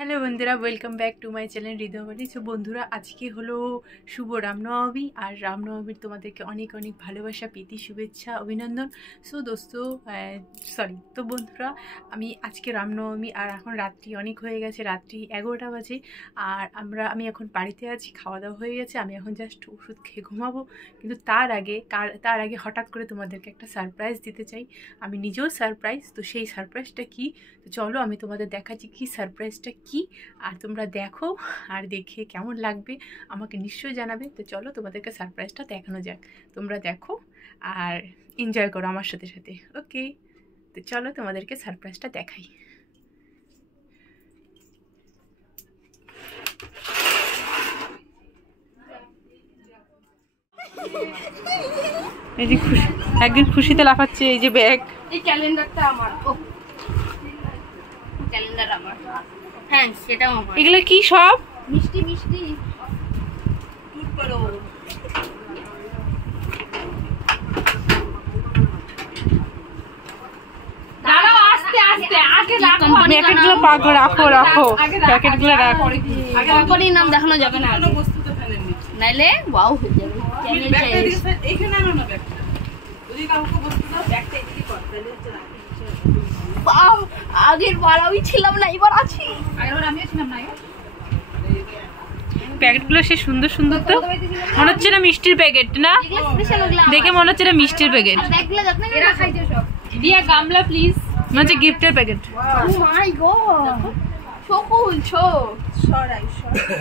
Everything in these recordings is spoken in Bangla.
হ্যালো বন্ধুরা, welcome back to my channel Hridoybari. So বন্ধুরা, আজকে হলো শুভ রামনবমী, আর রামনবমীর তোমাদেরকে অনেক অনেক ভালোবাসা, প্রীতি, শুভেচ্ছা, অভিনন্দন। তো বন্ধুরা, আমি আজকে রামনবমী, আর এখন রাত্রি অনেক হয়ে গেছে, রাত্রি 11টা বাজে। আর আমি এখন বাড়িতে আছি, খাওয়া দাওয়া হয়ে গেছে, আমি এখন জাস্ট ওষুধ খেয়ে ঘুমাবো। কিন্তু তার আগে হঠাৎ করে তোমাদেরকে একটা সারপ্রাইজ দিতে চাই। আমি নিজেও সারপ্রাইজ, তো সেই সারপ্রাইজটা কি, তো চলো আমি তোমাদের দেখাচ্ছি কি সারপ্রাইজটা কি, আর তোমরা দেখো, আর দেখে কেমন লাগবে আমাকে নিশ্চয়ই জানাবে। তো চলো তোমাদেরকে সারপ্রাইজটা দেখানো যাক, তোমরা দেখো আর এনজয় করো আমার সাথে সাথে। ওকে, তো চলো তোমাদেরকে সারপ্রাইজটা দেখাই। এই যে একদিন খুশিতে লাফাচ্ছে, এই যে ব্যাগ, এই ক্যালেন্ডারটা আমার। ক্যালেন্ডার আমার, হ্যাঁ সেটাও আমার। এগুলো কি সব? মিষ্টি মিষ্টি টুট করো। দাঁড়াও, আস্তে আস্তে আগে রাখো, প্যাকেটগুলো রাখো প্যাকেটগুলো রাখো। কোম্পানির নাম দেখানো যাবে না, নাইলে ওয়াও হয়ে যাবে। এইখানে আনো না ব্যাগটা, যদি কাউকে বলতে দাও ব্যাগটা এদিকে কর, তাহলে হচ্ছে না। আগের বার আমি ছিলাম না, এবার আছি। আগেরবার আমিও ছিলাম না। প্যাকেটগুলো সে সুন্দর সুন্দর, তো মনে হচ্ছে না মিষ্টির প্যাকেট না, দেখে মনে হচ্ছে না মিষ্টির প্যাকেট। এরা খাইছে সব। দিয়া গামলা প্লিজ, মনে হচ্ছে গিফটের প্যাকেট। ও মাই গড, সকল ছো সরাই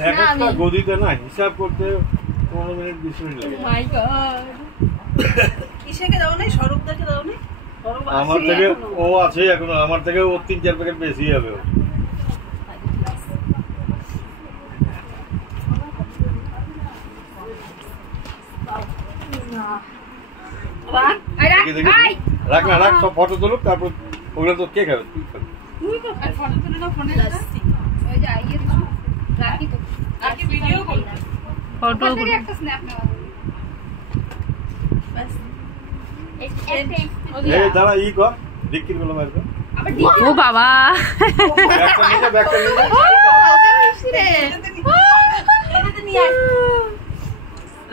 একটা গদিতে না হিসাব করতে 15 মিনিট 20 মিনিট লাগে। ও মাই গড, কিসেকে দাও নাই? স্বরূপদাকে দাও নাই? আমার থেকে ও আছে এখন, আমার থেকে ও 3-4 প্যাকেট বেশি হবে। রাখ না, রাখ, সব ফটো তুলুক, তারপর ওগুলো তো কে খাবে? তুই খাবি। ফটো তুলে দাও ফোনে। ওই যে আইয়ে রাখি তো, আগে ভিডিও কল কর, ফটো একটা স্ন্যাপ নেওয়া। বাস। এই দাঁড়া, ই কর, ডিক্কির গুলো বের কর। ও বাবা, ব্যাগটা নিয়ে এটাতে নিয়ে আয়।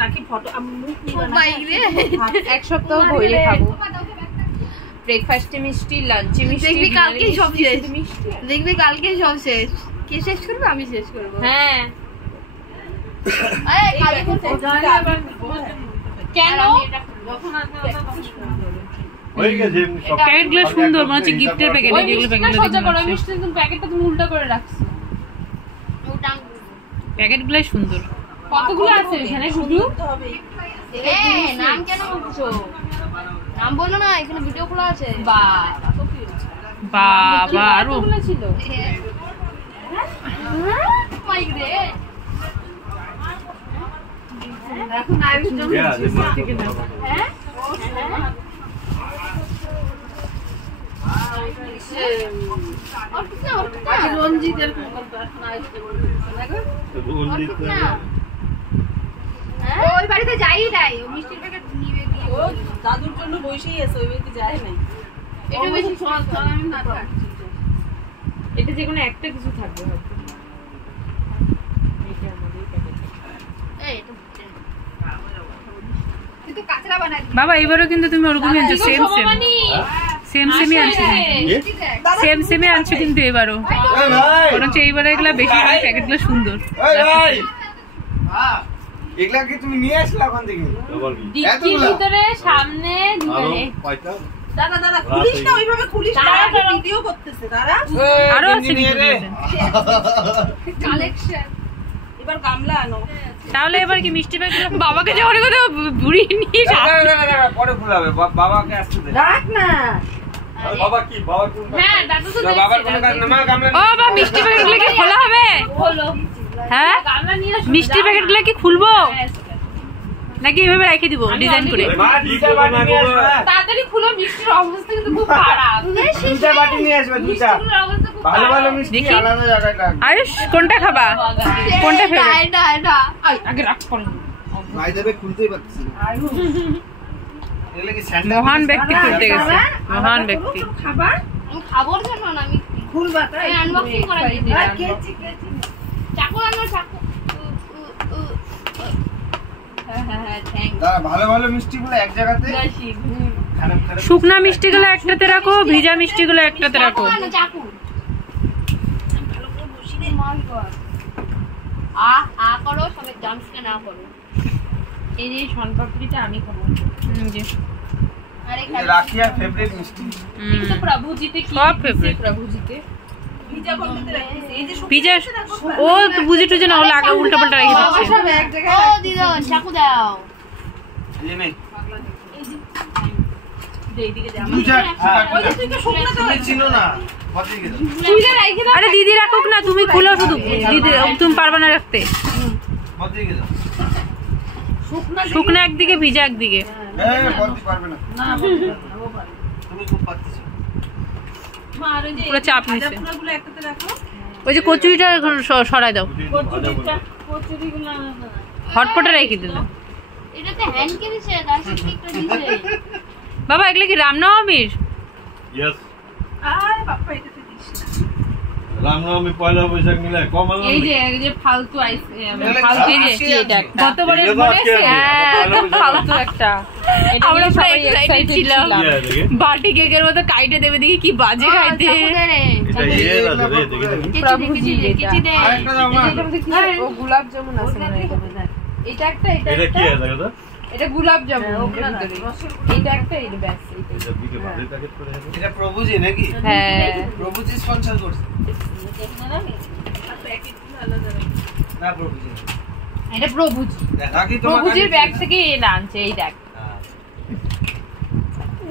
রাখি ফটো, আমি মুখ নিব না। এক সপ্তাহ বইলে খাবো। ব্রেকফাস্টে মিষ্টি, লাঞ্চে মিষ্টি, দেখবি কালকেই সব শেষ। মিষ্টি। দেখবি কালকেই সব শেষ। কে শেষ করবে? আমি শেষ করবো। হ্যাঁ, এই কালকে কেন? হয়ে গেছে সব। প্যাকেটগুলো সুন্দর, মনে হচ্ছে গিফটের প্যাকেট। যেগুলো প্যাকেটটা তুমি উল্টো করে রাখছো। ওটা প্যাকেটগুলো সুন্দর। কতগুলো আছে এখানে শুধু? হবে। নাম কেন বলছো? নাম বলো না, এখানে ভিডিও খোলা আছে। বাবা আরো কতগুলো ছিল? মাইক রে, এখন আইরিশ জন্য হ্যাঁ রঞ্জিতের বলতো, এখন আইরিশ না। ওই বাড়িতে যাই নাই, ও মিষ্টির প্যাকেট নিয়ে দিয়ে ও দাদুর জন্য বসেই আছে, ওই বাড়িতে যায় নাই। এটা বেশি আমি না থাকছি। এটা যে কোনো একটা কিছু থাকবে হয়তো। এটা আমাদের প্যাকেট। এই এটা কিন্তু কাঁচরা বানাই বাবা, এবারও কিন্তু তুমি ওরকমই আনছো, সেমই আনছো, সেমই আনছো কিন্তু এবারও। বরঞ্চ এইবারে এগুলা বেশি, প্যাকেটগুলো সুন্দর। এগুলা কি তুমি নিয়ে আসলা ওখান থেকে? ডিক্কির ভিতরে সামনে আরো দুটো। পয়সা দাদা খুলিস না, ওইভাবে খুলিস না, ভিডিও করতেছে তারা। আরো আছে কালেকশন। এবার গামলা আনো। তাহলে এবার কি মিষ্টি প্যাকেট বাবাকে যখন করে বুড়ি নিয়ে পরে খুলাবে, বাবাকে আসতে দে। রাখ না। বাবা কি হ্যাঁ, দাদু তো বাবার কোনো কাজ না, মা গামলা ও বাবা, মিষ্টি প্যাকেটগুলো কি খোলা হবে? হলো। হ্যাঁ, গামলা নিয়ে আসো। মিষ্টি প্যাকেটগুলো কি খুলবো নাকি এভাবে রেখে দিব ডিজাইন করে? মা দুইটা বাটি নিয়ে আসবে। তাড়াতাড়ি খুলো, মিষ্টির অবস্থা কিন্তু খুব খারাপ। দুইটা বাটি নিয়ে আসবে, দুইটা। মিষ্টির অবস্থা খুব ভালো ভালো খারাপ। মিষ্টি দেখি। আলাদা জায়গায় রাখ। আয়ুষ, কোনটা খাবা? কোনটা ফেভারিট? এটা আগে রাখ পরে। ভাই দেবে খুলতেই পারছি না। এগুলা কি স্যান্ডেল? মহান ব্যক্তি খুলতে গেছে, মহান ব্যক্তি। খাবার আমি খাবার জানো না, আমি খুলবা তাই আনবক্সিং করা দিদি আর কেচি চাকু আনো চাকু হ্যাঁ থ্যাঙ্ক দাঁড়া, ভালো ভালো মিষ্টিগুলো এক জায়গাতে খারাপ খারাপ শুকনা মিষ্টিগুলো একটাতে রাখো, ভিজা মিষ্টিগুলো একটাতে রাখো। আনো চাকু ভালো করে বসি রে মাই গড আ করো সবাই জাম্পসকে না করো এই যে শনপাপড়িটা আমি খাবো। জি। আরে এই যে রাখি আর ফেভারিট মিষ্টি। কিন্তু প্রভুজিতে কি সব দিছে favorite। প্রভুজিতে? ভিজা করতে রাখিস এই যে ভিজা ও তো বুঝে টুজে না, ও লাগা উল্টা পাল্টা রেখে দিচ্ছে। সব এক জায়গায় ও দিদন চাকু দাও এই যে নে। এইদিকে দে আমার দুইটা ওই যে তুই তো শুকনো তো তুমি চিনো না বদলে গেল। তুইটা রাইখে দাও। আরে দিদি রাখুক না, তুমি খুলো শুধু। দিদি তুমি পারবে না রাখতে। বদলে গেল। শুকনা একদিকে, ভিজা একদিকে। বদলে পারবে না। না ও পারে তুমি খুব পাচ্ছিস। মা আর ওই যে পুরো চাপ নিছে। ভাজাগুলো একটাতে রাখো ওই যে কচুরিটা এখন সরাই দাও, কচুরিগুলো হটপটে রেখে দিল। এটাতে হ্যান্ড কে দিছে দাসিক টিকটা দিছে বাবা এগুলো কি রামনবমীর? ইয়েস, আরে বাপ্পা এটাতে দিস না রামনবমী পয়লা বৈশাখ মিলে কম আলো এই যে ফালতু আইস ফালতু ফালতু মিষ্টি এটা একটা। গতবারে এগুলো তো আজকে আছে। হ্যাঁ, পয়লা বৈশাখ। ফালতু একটা। এটা আমরা নিয়ে পুরো সবাই excited excited ছিলাম। ছিলাম। ইয়ে, দেখি। বাটি কেকের মতো কাইটে দেবে, দেখি কি বাজে খাইতে। চাকু দে রে এটা ইয়ে আছে রে, দেখি দেখি। কেচি দে কেচি দে আরেকটা দাও মা। এটার মধ্যে কি ও গোলাপ জামুন আছে মনে হয় এটার মধ্যে। এটা একটা এটা কি আছে দেখো তো? এটা গোলাপ জামুন এর ভিতরে। এটা একটা এটা ব্যাস এইটাই। এটা দিকে ভালোই প্যাকেট করে আছে। এটা প্রভুজি নাকি? হ্যাঁ, প্রভুজি স্পন্সর করছে। আর প্যাকেটগুলো আলাদা রাখো না প্রভুজি। এটা প্রভুজি। রাখি তোমার প্রভুজির ব্যাগ থেকে এটা আনছে এই দেখ।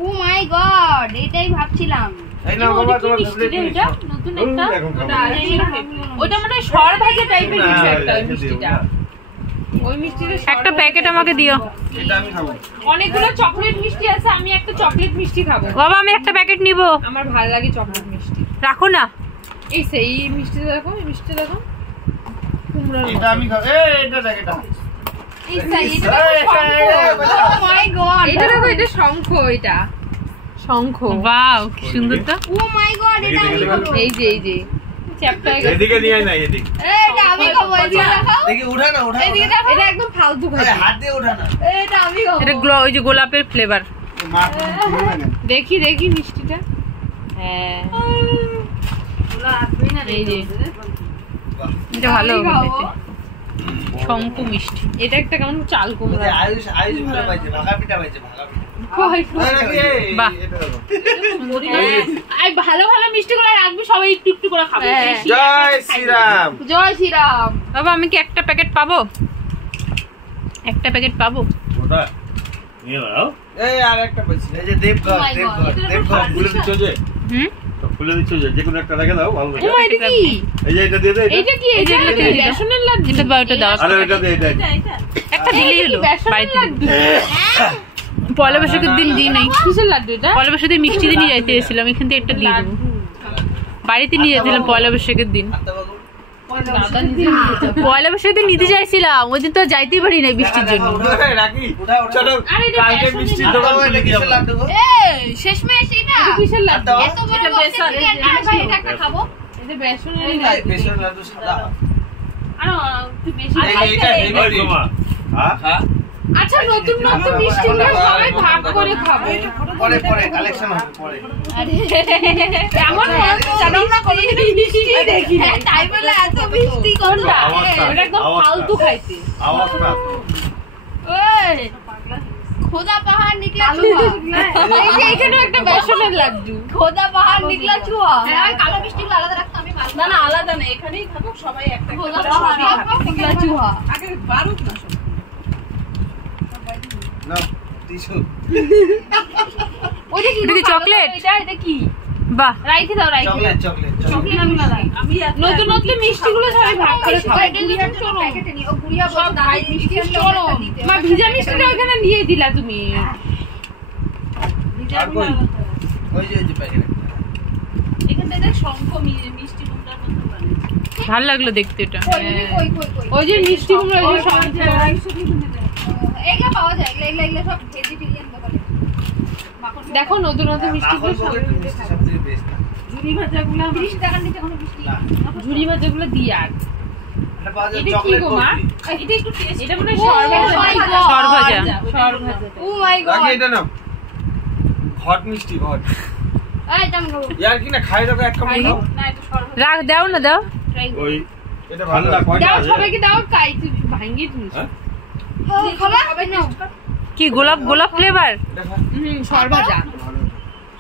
ও মাই গড এটাই ভাবছিলাম এই নাও বাবা তোমার ফেভারিট মিষ্টি। নতুন ও, একটা এখন খাবো। ওটা মানে সর ভাজা টাইপের না, কিছু একটা ওই রেখে দিও মিষ্টিটা। না। ওই মিষ্টিটা একটা প্যাকেট আমাকে দিও। এটা আমি খাবো। অনেকগুলো চকলেট মিষ্টি আছে, আমি একটা চকলেট মিষ্টি খাবো। বাবা আমি একটা প্যাকেট নিব। আমার ভালো লাগে চকলেট মিষ্টি। রাখো না। এই সেই মিষ্টিটা দেখো, এই মিষ্টিটা দেখো। কুমড়োর এটা আমি খাবো। এটা দেখ এটা। এই সাই এটা বাঁচাও। ও মাই গড এটা দেখো, এটা শঙ্খ, এটা শঙ্খ। ওয়াও কি সুন্দর তো। ও মাই গড এটা আমি খাবো এই যে চ্যাপ্টার হয়ে গেছে। এদিকে নিয়ে আয় না, এদিকে। এটা আমি খাবো এদিকে দেখাও দেখি উঠা না উঠা। এদিকে দেখাও এটা একদম ফালতু আরে খাই। হাত দিয়ে উঠা না। এটা আমি খাবো এটা ওই যে গোলাপের ফ্লেভার। মা তুমি না কেন? দেখি মিষ্টিটা। হ্যাঁ ওগুলো আসবেই না রে এই যে। এটা ভালো আমি খাবো। খেতে। শঙ্কু মিষ্টি। এটা একটা কেমন চাল ওই কুমড়া। যে আয়ুষ ভালো পাইছে, ভাগা পিঠা পাইছে, ভাগা পিঠা। কই, কই। এই নাকি, এই, বাহ। এটা দেখো। আর ভালো ভালো মিষ্টিগুলো রাখবি, সবাই একটু একটু করে খাবে। হ্যাঁ। বেশি জয় শ্রীরাম। জয় শ্রীরাম বাবা আমি কি একটা প্যাকেট পাবো? একটা প্যাকেট পাবো? ওটা নিয়ে নাও। এই আরেকটা পাইছি। এই যে দেবঘর, Oh my God, দেবঘর। খুলে দিচ্ছ যে? হুম, সব খুলে দিচ্ছ যে? যে কোনো একটা রেখে দাও, ভালো ও দেখে। এটা কি? এই যে এটা দিয়ে দে, এটা। এটা কি? এই যে এটা এগুলো দিয়ে দাও। বেসনের লাড্ডু। এটা দাও, এটা দাও। আরে এটা দে, এটা। এটা এটা একটা দিলেই এটা কি হলো। বেসনের বাড়িতে লাড্ডু? পয়লা বৈশাখের দিন দিই নাই। কিসের লাড্ডু এটা? পয়লা বৈশাখের দিন মিষ্টি দিয়ে নিয়ে যাইতে এসেছিলাম, এখান থেকে একটা দিয়ে দেবো। বাড়িতে নিয়ে যেছিলাম পয়লা বৈশাখের দিন। আত্মাবাবু। দাদা নিজে নিয়ে যাবে। পয়লা বৈশাখের দিন নিতে চাইছিলাম, ওই দিন তো আর যাইতেই পারি না বৃষ্টির জন্য। এই, রাখি। উঠা, উঠা। চলো, আরে এটা কালকে বেসনের মিষ্টির লাড্ডু। দোকান আত্মাবাবু, খুলে এটা দিয়ে কিসের যাবো। লাড্ডু গো? এই শেষমেশ এটা এটা কিসের লাড্ডু? আত্মাবাবু। এত বড় এটা বক্সে বেসন। দিয়ে না ভাই এটা একটা খাবো এটা বেসনের এই লাড্ডু। বেসন লাড্ডু সিদ্ধা। আরো একটু বেশি এই, খাই। এইটা, এই ভাই তোমা। হ্যাঁ? হ্যাঁ? আচ্ছা নতুন নতুন মিষ্টিগুলো সবাই ভাগ করে খাবো। পরে পরে কালেকশন হবে পরে। এমন জানাম না কোনোদিন মিষ্টি দেখি না। তাই বলে এত মিষ্টি কোনটা আওয়াজটা, এটা একদম আওয়াজটা। ফালতু খাইতে। আওয়াজটা। ওই খোদা পাহাড় নিকলা চুহা এই যে এখানেও একটা বেসনের লাড্ডু। খোদা পাহাড় নিকলা চুহা হ্যাঁ কালো মিষ্টিগুলো আলাদা রাখতে আমি ভালো না না আলাদা না এখানেই থাকো সবাই একটা খোদা একটা পাহাড় সবাই খাবে। নিকলা চুহা আগে বারুদ না সব না টিস্যু। ওইটা কি? এটা কি চকলেট? এটা কি? বাহ, রাইখে দাও, রাইখে দাও। Chocolate chocolate chocolate. চকলেট আমি লাগাই আমি এত নতুন নতুন মিষ্টিগুলো সবাই ভাগ করে খাবো। প্যাকেটে নি ও গুড়িয়া সব বলতো ভাই মিষ্টি চলো। মা ভিজা মিষ্টিটা ওখানে দিয়ে দিলা তুমি। আর কই? ওই যে প্যাকেট। এখান থেকে দেখ শঙ্খ মিষ্টি কুমড়ার মতো বানায় ভাল লাগলো দেখতে এটা। কই কই কই ওই যে মিষ্টি কুমড়ো, ওই যে সব এগুলা পাওয়া যায় এগুলা সব ভেজিটেরিয়ান দোকানে দেখো নতুন নতুন মিষ্টিগুলো মাখন সব। বলে মিষ্টি সবথেকে বেস্ট। ঝুড়ি ভাজাগুলো 30 টাকার নিচে কোনো মিষ্টি ঝুড়ি ভাজাগুলো দি আর এটা বাজে এটা কি চকলেট গো মা বরফি। এটা একটু টেস্ট এটা মনে Oh হয় my God. সরভাজা। ও মাই গড রাখি এটা নাও ঘট মিষ্টি ঘট এই টামগো ইয়ার কি না খাই দাও এক কামড় দাও না এটা সরভাজা রাখ দাও না দাও ওই এটা ভালো ঠান্ডা কয়টা দাও আছে? সবাইকে দাও কাই তুই ভাঙ্গি তুমি হ্যাঁ? খাবার হবে না কি গোলাপ গোলাপ ফ্লেভার? এটা খা। সরভাজা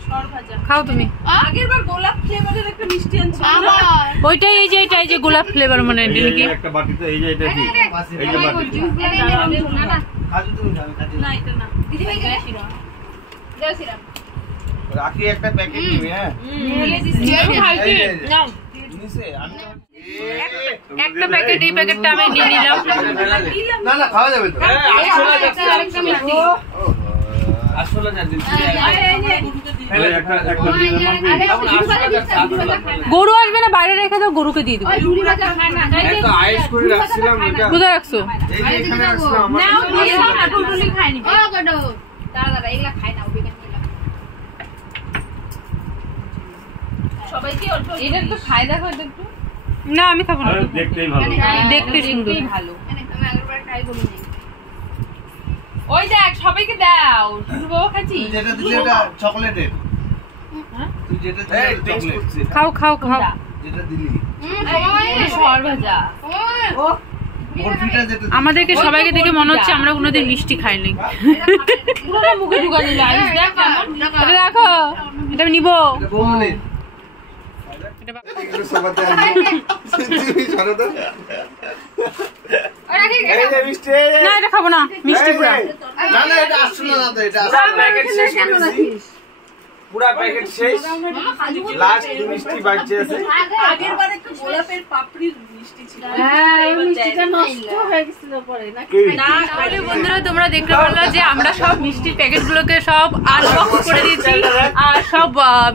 সরভাজা খাও তুমি। আগের বার গোলাপ ফ্লেভারের একটা মিষ্টি আনছিল না? আবার ওইটাই এই যে গোলাপ ফ্লেভার মানে এই যে ডিলকি। একটা বাটিতে এই যে এটা কি এই যে বাটি না না খাজু তুমি খাবে খাজু না এটা না দিদি ভাই দাও সিরাপ রাখি একটা প্যাকেট নিবি হ্যাঁ খাইছি নাও নিচে আমি একটা প্যাকেট এই প্যাকেটটা আমি নিয়ে নিলাম। না না খাওয়া যাবে তো আরেকটা মিষ্টি আসলে না দিন এই একটা দিয়ে মারবি। গরু আসবে না, বাইরে রেখে দাও, গরুকে দিয়ে দেবো। ঝুড়ি ভাজা খায় না এত আইস করে রাখছিলাম এটা কোথায় রাখছো? এই যে এখানে রাখছিলাম আমার নাও দিয়ে দাও না টুটুলি খায়নি ও গডো দাদা এগুলা খায় না ওবেগান নিলাম সবাইকে অল্প এটা তো খাই দেখো এটা একটু না আমি খাবো না, আরে দেখতেই ভালো। দেখতে সুন্দর। দেখতেই ভালো আমি আগেরবার ট্রাই করি নাই ওই দেখ সবাইকে দাও শুরু বাবা খাচ্ছি তুই যেটা দিলি ওটা চকলেটের তুই যেটা দিলি চকলেট খাও খাও খাও। যেটা দিলি সরভাজা বরফিটা যেটা দিলি। আমাদেরকে সবাইকে দেখে মনে হচ্ছে আমরা কোনোদিন মিষ্টি খাইনি। পুরো মুখে ঢুকা দিল আইস দেখ কেমন এটা রাখো, এটা আমি নিবো। এটা বৌমনির। এগুলো সবাতে আসবে। তুমি সরো তো। এই যে মিষ্টি, এই যে। না এটা খাবো না, মিষ্টি এই যে। পুরা। না না এটা আসছে না তো এটা আসছে না। প্যাকেট শেষ করেছি পুরা প্যাকেট শেষ লাস্ট মিষ্টি বাকি আছে আগের বার একটু গোলাপের পাপড়ির মিষ্টি ছিল মিষ্টিটা নষ্ট হয়ে গেছিল পরে না কি তাহলে বন্ধুরা তোমরা দেখতে পারলো যে আমরা সব মিষ্টির প্যাকেটগুলোকে সব আনবক্স করে দিয়েছি, আর সব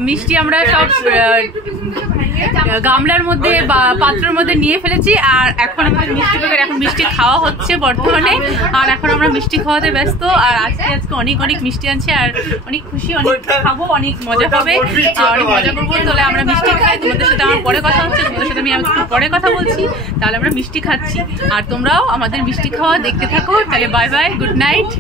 মিষ্টি আমরা সব গামলার মধ্যে বা পাত্রের মধ্যে নিয়ে ফেলেছি। আর এখন আমাদের মিষ্টি প্যাকেট, এখন মিষ্টি খাওয়া হচ্ছে বর্তমানে, আর এখন আমরা মিষ্টি খাওয়াতে ব্যস্ত। আর আজকে অনেক অনেক মিষ্টি আনছে, আর অনেক খুশি, অনেক খাবো, অনেক মজা হবে, আর অনেক মজা করবো। তাহলে আমরা মিষ্টি খাই, তোমাদের সাথে আমার পরে কথা হচ্ছে, তোমাদের সাথে আমি একটু পরে কথা বলছি। তাহলে আমরা মিষ্টি খাচ্ছি, আর তোমরাও আমাদের মিষ্টি খাওয়া দেখতে থাকো। তাহলে বাই বাই, গুড নাইট।